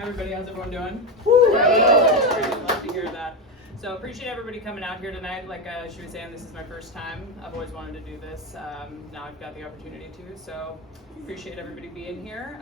Hi everybody, how's everyone doing? Woo! Love to hear that. So appreciate everybody coming out here tonight. Like she was saying, this is my first time. I've always wanted to do this. Now I've got the opportunity to, so appreciate everybody being here.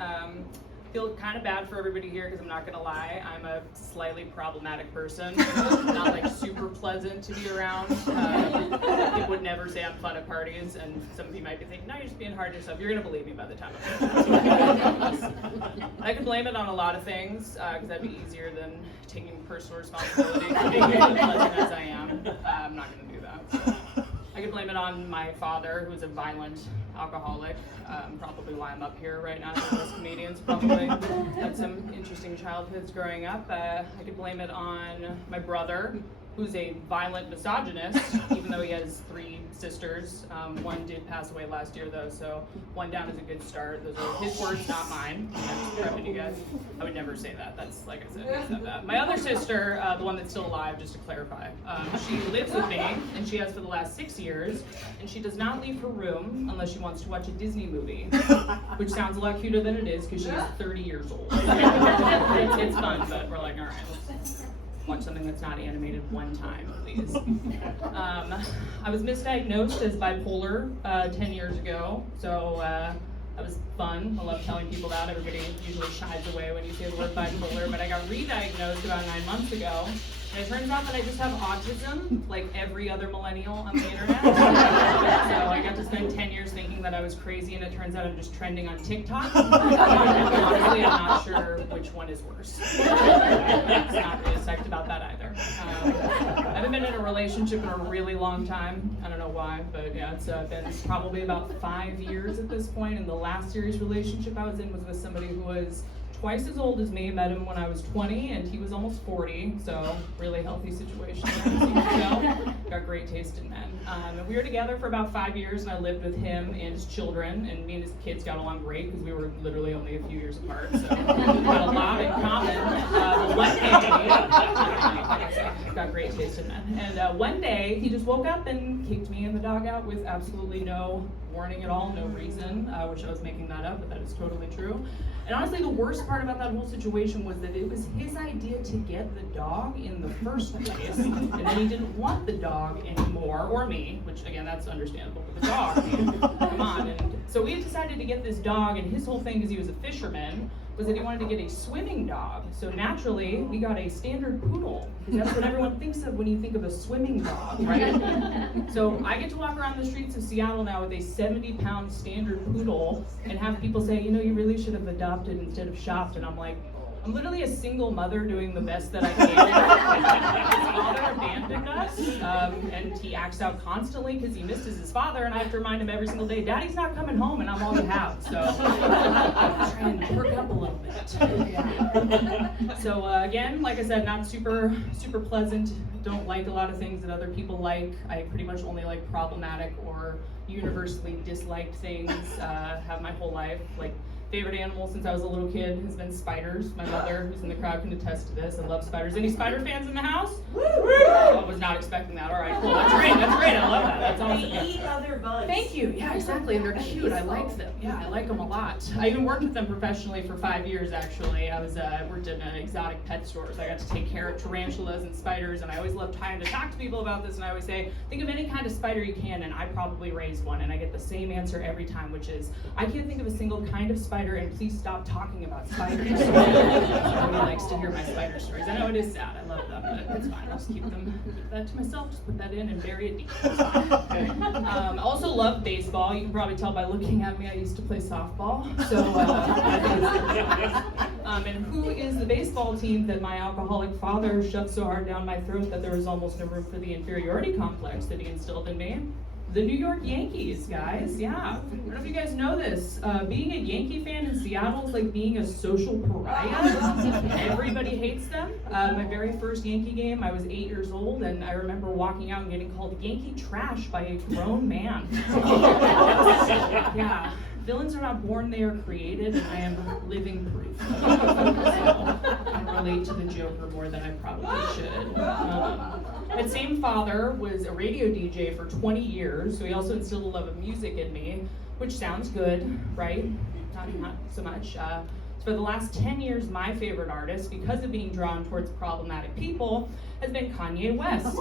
Feel kind of bad for everybody here because I'm not gonna lie, I'm a slightly problematic person. Not like super pleasant to be around. People would never say I'm fun at parties, and some of you might be thinking, no, you're just being hard on yourself. You're gonna believe me by the time I'm done. I can blame it on a lot of things because that'd be easier than taking personal responsibility for being as unpleasant as I am. I'm not gonna do that. So. I could blame it on my father, who's a violent alcoholic. Probably why I'm up here right now. Most comedians probably had some interesting childhoods growing up. I could blame it on my brother, who's a violent misogynist, even though he has 3 sisters. One did pass away last year though, so one down is a good start. Those are his words, not mine. I'm just prepping you guys. I would never say that. That's, like I said, he said that. My other sister, the one that's still alive, just to clarify, she lives with me, and she has for the last 6 years, and she does not leave her room unless she wants to watch a Disney movie, which sounds a lot cuter than it is because she's 30 years old. It's fun, but we're like, all right, let's watch something that's not animated one time, please. I was misdiagnosed as bipolar 10 years ago, so that was fun. I love telling people that. Everybody usually shies away when you say the word bipolar, but I got re-diagnosed about 9 months ago. And it turns out that I just have autism, like every other millennial on the internet. So I got to spend 10 years thinking that I was crazy, and it turns out I'm just trending on TikTok. Honestly, I'm not sure which one is worse. It's not really psyched about that either. I haven't been in a relationship in a really long time. I don't know why, but yeah, it's been probably about 5 years at this point, and the last serious relationship I was in was with somebody who was twice as old as me. Met him when I was 20 and he was almost 40, so really healthy situation there. Got great taste in men. And we were together for about 5 years, and I lived with him and his children, and me and his kids got along great because we were literally only a few years apart, so we got a lot in common. But one day, like I said, got great taste in men. And one day he just woke up and kicked me and the dog out with absolutely no warning at all, no reason, which I was making that up, but that is totally true. And honestly, the worst part about that whole situation was that it was his idea to get the dog in the first place, and then he didn't want the dog anymore, or me, which again, that's understandable, but the dog, I mean, come on. And so we had decided to get this dog, and his whole thing, because he was a fisherman, was that he wanted to get a swimming dog. So naturally, we got a standard poodle, because that's what everyone thinks of when you think of a swimming dog, right? So I get to walk around the streets of Seattle now with a 70-pound standard poodle and have people say, you know, you really should have adopted instead of shopped. And I'm like, I'm literally a single mother doing the best that I can. His father abandoned us, and he acts out constantly because he misses his father, and I have to remind him every single day, Daddy's not coming home, and I'm all you have. So I'm trying to perk up a little bit. Yeah. So again, like I said, not super pleasant. Don't like a lot of things that other people like. I pretty much only like problematic or universally disliked things. Have my whole life. Like, favorite animal since I was a little kid has been spiders. My mother, who's in the crowd, can attest to this. I love spiders. Any spider fans in the house? I was not expecting that. All right, cool. That's great. I love that. That's awesome. They eat other bugs. Thank you. Yeah, exactly. And they're cute. I like them. Yeah, I like them a lot. I even worked with them professionally for 5 years, actually. I worked in an exotic pet store, so I got to take care of tarantulas and spiders, and I always love trying to talk to people about this, and I always say, think of any kind of spider you can, and I probably raised one, and I get the same answer every time, which is, I can't think of a single kind of spider, and please stop talking about spiders. Everybody likes to hear my spider stories. I know it is sad. I love them, but it's fine. I'll just keep that to myself. Just put that in and bury it deep. I also love baseball. You can probably tell by looking at me, I used to play softball. So, and who is the baseball team that my alcoholic father shoved so hard down my throat that there was almost no room for the inferiority complex that he instilled in me? The New York Yankees, guys. Yeah. I don't know if you guys know this. Being a Yankee fan in Seattle is like being a social pariah. Everybody hates them. My very first Yankee game, I was 8 years old, and I remember walking out and getting called Yankee trash by a grown man. Yeah. Villains are not born, they are created, and I am living proof. So I relate to the Joker more than I probably should. That same father was a radio DJ for 20 years, so he also instilled a love of music in me, which sounds good, right? Not so much. For the last 10 years, my favorite artist, because of being drawn towards problematic people, has been Kanye West.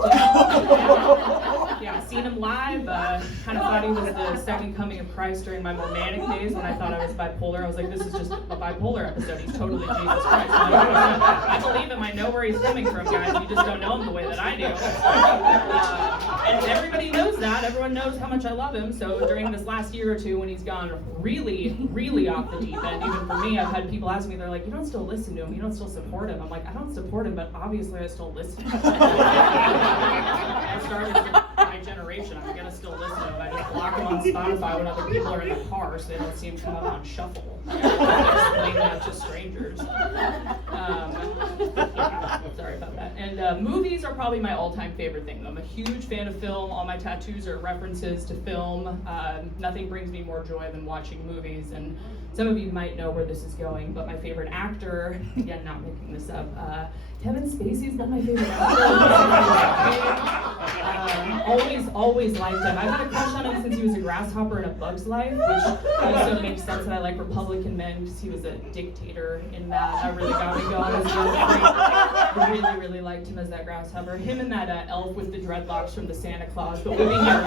Yeah, seen him live. Kind of thought he was the second coming of Christ during my more manic days when I thought I was bipolar. I was like, this is just a bipolar episode. He's totally Jesus Christ. I believe him. I know where he's coming from, guys. You just don't know him the way that I do. And everybody knows that. Everyone knows how much I love him. So during this last year or two, when he's gone really, really off the deep end, even for me, I've had people ask me, they're like, you don't still listen to him, you don't still support him. I'm like, I don't support him, but obviously I still listen to him. I started with my generation, I'm gonna still listen to him. I just block him on Spotify when other people are in the car so they don't see him come up on shuffle. Explain that to strangers. Yeah, sorry about that. And movies are probably my all-time favorite thing. I'm a huge fan of film. All my tattoos are references to film. Nothing brings me more joy than watching movies. And some of you might know where this is going, but my favorite actor, again, not making this up, Kevin Spacey's been my favorite actor. Always liked him. I've had a crush on him since he was a grasshopper in A Bug's Life, which also makes sense that I like Republican men because he was a dictator in that. I really got me going as a young freak. I really liked him as that grasshopper. Him and that elf with the dreadlocks from the Santa Claus. But we'll be here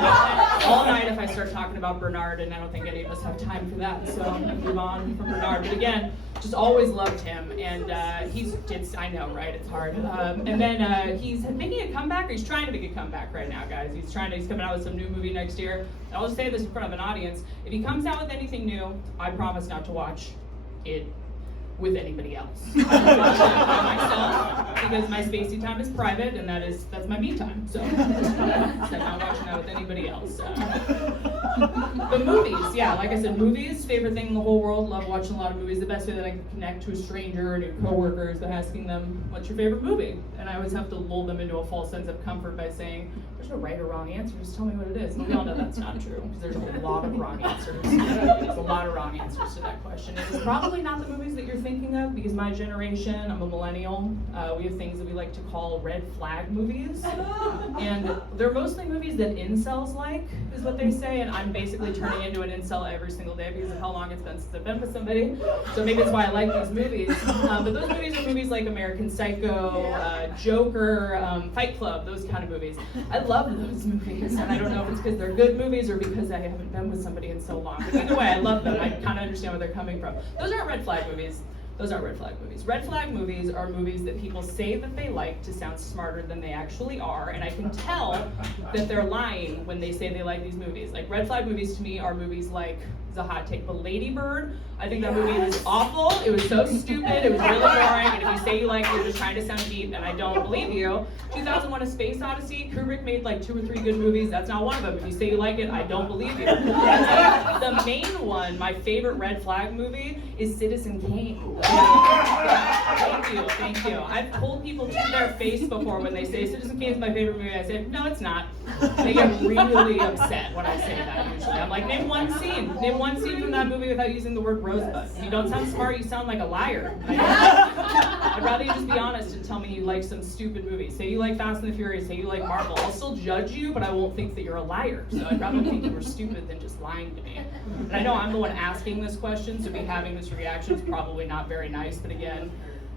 all night if I start talking about Bernard, and I don't think any of us have time for that. So I'm going to move on from Bernard. But again, just always loved him. And I know, right? It's hard. And then he's making a comeback, or he's trying to make a comeback right now, guys. He's coming out with some new movie next year. And I'll just say this in front of an audience. If he comes out with anything new, I promise not to watch it with anybody else. By myself, because my spacey time is private, and that's my me time. So I'm not watching that with anybody else. But movies, yeah, like I said, movies, favorite thing in the whole world. Love watching a lot of movies. The best way that I can connect to a stranger or new coworkers by asking them, what's your favorite movie? And I always have to lull them into a false sense of comfort by saying, there's no right or wrong answer, just tell me what it is. And we all know that's not true, because there's a lot of wrong answers. There's a lot of wrong answers to that question. It's probably not the movies that you're thinking of, because my generation, I'm a millennial, we have things that we like to call red flag movies. And they're mostly movies that incels like, is what they say, and I'm basically turning into an incel every single day because of how long it's been since I've been with somebody. So maybe that's why I like these movies. But those movies are movies like American Psycho, Joker, Fight Club, those kind of movies. I love those movies, and I don't know if it's because they're good movies or because I haven't been with somebody in so long. But either way, I love them. I kind of understand where they're coming from. Those aren't red flag movies. Those aren't red flag movies. Red flag movies are movies that people say that they like to sound smarter than they actually are, and I can tell that they're lying when they say they like these movies. Like, red flag movies to me are movies like, it's a hot take, but Lady Bird, I think that movie was awful. It was so stupid, it was really boring, and if you say you like it, you're just trying to sound deep, and I don't believe you. 2001: A Space Odyssey, Kubrick made like 2 or 3 good movies, that's not one of them. If you say you like it, I don't believe you. The main one, my favorite red flag movie, is Citizen Kane. Thank you. I've told people to their face before when they say Citizen Kane is my favorite movie, I say, no, it's not. They get really upset when I say that usually. I'm like, name one scene from that movie without using the word rosebud. If you don't sound smart, you sound like a liar. I'd rather you just be honest and tell me you like some stupid movie. Say you like Fast and the Furious, say you like Marvel. I'll still judge you, but I won't think that you're a liar. So I'd rather think you were stupid than just lying to me. And I know I'm the one asking this question, so me having this reaction is probably not very nice, but again,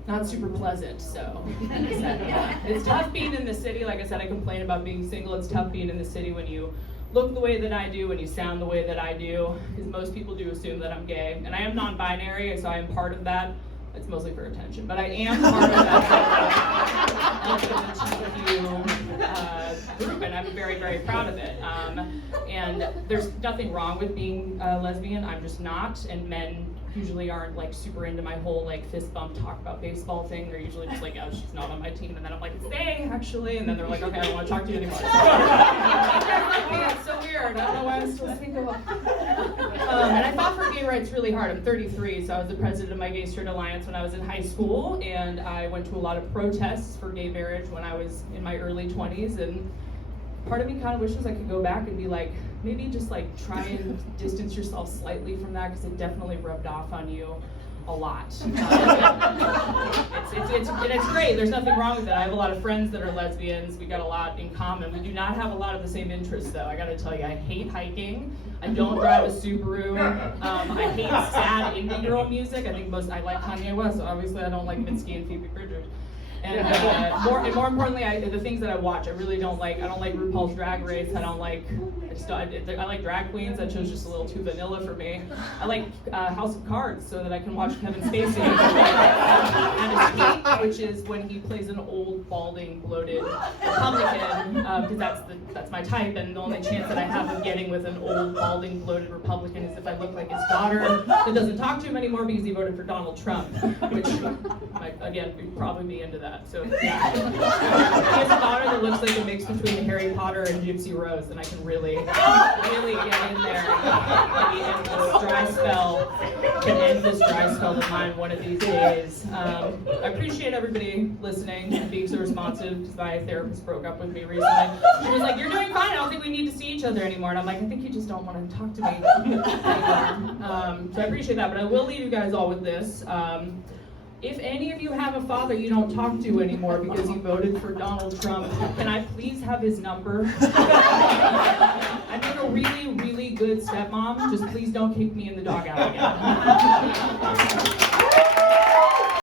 not super pleasant, so like I said, yeah. It's tough being in the city. Like I said, I complain about being single. It's tough being in the city when you look the way that I do, when you sound the way that I do, because most people do assume that I'm gay. And I am non-binary, so I am part of that. It's mostly for attention, but I am part of that LGBTQ group, and I'm very, very proud of it. And there's nothing wrong with being lesbian. I'm just not, and men usually aren't like super into my whole like fist bump talk about baseball thing. They're usually just like, oh, she's not on my team, and then I'm like, it's they actually, and then they're like, okay, I don't want to talk to you anymore. It's so weird. I don't know why I'm still single. And I fought for gay rights really hard. I'm 33, so I was the president of my Gay Straight Alliance when I was in high school, and I went to a lot of protests for gay marriage when I was in my early 20s, and part of me kind of wishes I could go back and be like, maybe just like try and distance yourself slightly from that, because it definitely rubbed off on you a lot. It's it's great. There's nothing wrong with it. I have a lot of friends that are lesbians. We got a lot in common. We do not have a lot of the same interests, though. I gotta tell you, I hate hiking. I don't drive a Subaru. I hate sad indie girl music. I like Kanye West, so obviously I don't like Mitski and Phoebe Bridgers. And more importantly, the things that I watch, I really don't like. I don't like RuPaul's Drag Race. I like drag queens. That show's just a little too vanilla for me. I like House of Cards so that I can watch Kevin Spacey and Escape, which is when he plays an old, balding, bloated Republican, because that's my type, and the only chance that I have of getting with an old, balding, bloated Republican is if I look like his daughter that doesn't talk to him anymore because he voted for Donald Trump, which, again, we'd probably be into that. So, yeah. He has a daughter that looks like a mix between Harry Potter and Gypsy Rose, and I can really get in there and end this dry spell. Can end this dry spell of mine one of these days. I appreciate everybody listening and being so responsive, because my therapist broke up with me recently. She was like, "You're doing fine. I don't think we need to see each other anymore." And I'm like, "I think you just don't want to talk to me anymore." So I appreciate that, but I will leave you guys all with this. If any of you have a father you don't talk to anymore because he voted for Donald Trump, can I please have his number? I've been a really, really good stepmom. Just please don't kick me in the dog out again.